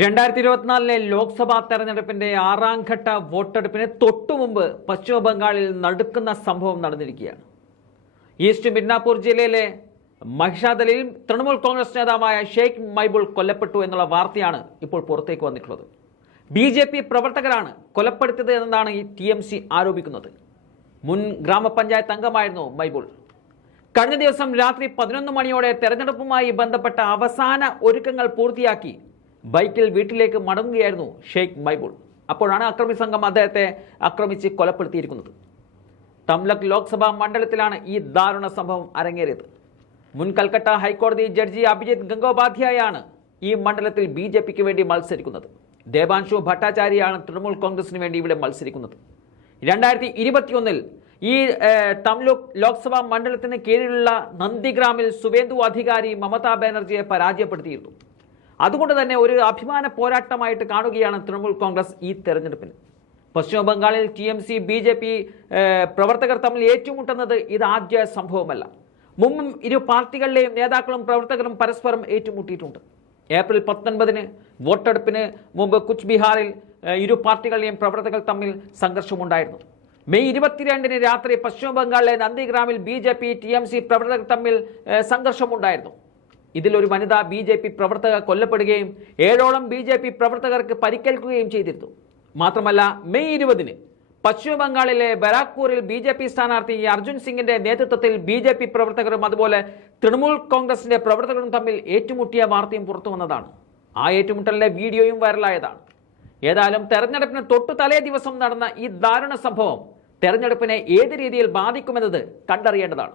രണ്ടായിരത്തി ഇരുപത്തിനാലിലെ ലോക്സഭാ തെരഞ്ഞെടുപ്പിന്റെ ആറാം ഘട്ട വോട്ടെടുപ്പിന് തൊട്ടുമുമ്പ് പശ്ചിമ ബംഗാളിൽ നടുക്കുന്ന സംഭവം നടന്നിരിക്കുകയാണ്. ഈസ്റ്റ് മിഡ്നാപൂർ ജില്ലയിലെ മഹിഷാദലിൽ തൃണമൂൽ കോൺഗ്രസ് നേതാവായ ഷെയ്ഖ് മൈബുൾ കൊല്ലപ്പെട്ടു എന്നുള്ള വാർത്തയാണ് ഇപ്പോൾ പുറത്തേക്ക് വന്നിട്ടുള്ളത്. ബി ജെ പി പ്രവർത്തകരാണ് കൊലപ്പെടുത്തിയത് എന്നതാണ് ഈ ടി എം സി ആരോപിക്കുന്നത്. മുൻ ഗ്രാമപഞ്ചായത്ത് അംഗമായിരുന്നു മൈബുൾ. കഴിഞ്ഞ ദിവസം രാത്രി പതിനൊന്ന് മണിയോടെ തെരഞ്ഞെടുപ്പുമായി ബന്ധപ്പെട്ട അവസാന ഒരുക്കങ്ങൾ പൂർത്തിയാക്കി ബൈക്കിൽ വീട്ടിലേക്ക് മടങ്ങുകയായിരുന്നു ഷെയ്ഖ് മൈബുൾ അപ്പോഴാണ് അക്രമി സംഘം അദ്ദേഹത്തെ ആക്രമിച്ച് കൊലപ്പെടുത്തിയിരിക്കുന്നത്. തംലക് ലോക്സഭാ മണ്ഡലത്തിലാണ് ഈ ദാരുണ സംഭവം അരങ്ങേറിയത്. മുൻ കൽക്കട്ട ഹൈക്കോടതി ജഡ്ജി അഭിജിത് ഗംഗോപാധ്യായാണ് ഈ മണ്ഡലത്തിൽ ബി ജെ പിക്ക് വേണ്ടി മത്സരിക്കുന്നത്. ദേവാൻഷു ഭട്ടാചാര്യയാണ് തൃണമൂൽ കോൺഗ്രസിന് വേണ്ടി ഇവിടെ മത്സരിക്കുന്നത്. രണ്ടായിരത്തി ഇരുപത്തിയൊന്നിൽ ഈ തംലുക് ലോക്സഭാ മണ്ഡലത്തിന് കീഴിലുള്ള നന്ദിഗ്രാമിൽ സുവേന്ദു അധികാരി മമതാ ബാനർജിയെ പരാജയപ്പെടുത്തിയിരുന്നു. അതുകൊണ്ട് തന്നെ ഒരു അഭിമാന പോരാട്ടമായിട്ട് കാണുകയാണ് തൃണമൂൽ കോൺഗ്രസ് ഈ തെരഞ്ഞെടുപ്പിന് പശ്ചിമ ബംഗാളിൽ T M C B J P പ്രവർത്തകർ തമ്മിൽ ഏറ്റുമുട്ടുന്നത് ഇത് ആദ്യ സംഭവമല്ല. മുമ്പും ഇരു പാർട്ടികളിലെയും നേതാക്കളും പ്രവർത്തകരും പരസ്പരം ഏറ്റുമുട്ടിയിട്ടുണ്ട്. ഏപ്രിൽ പത്തൊൻപതിന് വോട്ടെടുപ്പിന് മുമ്പ് കുച്ച് ബിഹാറിൽ ഇരു പാർട്ടികളിലെയും പ്രവർത്തകർ തമ്മിൽ സംഘർഷമുണ്ടായിരുന്നു. മെയ് ഇരുപത്തിരണ്ടിന് രാത്രി പശ്ചിമ ബംഗാളിലെ നന്ദിഗ്രാമിൽ B J P T M C പ്രവർത്തകർ തമ്മിൽ ഏഹ്, സംഘർഷമുണ്ടായിരുന്നു ഒരു വനിതാ ബി ജെ പി പ്രവർത്തക കൊല്ലപ്പെടുകയും ഏഴോളം ബി ജെ പി പ്രവർത്തകർക്ക് പരിക്കേൽക്കുകയും ചെയ്തിരുന്നു. മാത്രമല്ല മെയ് ഇരുപതിന് പശ്ചിമ ബംഗാളിലെ ബരാക്പൂരിൽ ബി ജെ പി സ്ഥാനാർത്ഥി അർജുൻ സിംഗിന്റെ നേതൃത്വത്തിൽ ബി ജെ പി പ്രവർത്തകരും അതുപോലെ തൃണമൂൽ കോൺഗ്രസിന്റെ പ്രവർത്തകരും തമ്മിൽ ഏറ്റുമുട്ടിയ വാർത്തയും പുറത്തു വന്നതാണ്. ആ ഏറ്റുമുട്ടലിന്റെ വീഡിയോയും വൈറലായതാണ്. ഏതായാലും തെരഞ്ഞെടുപ്പിന് തൊട്ടു തലേ ദിവസം നടന്ന ഈ ദാരുണ സംഭവം തെരഞ്ഞെടുപ്പിനെ ഏത് രീതിയിൽ ബാധിക്കുമെന്നത് കണ്ടറിയേണ്ടതാണ്.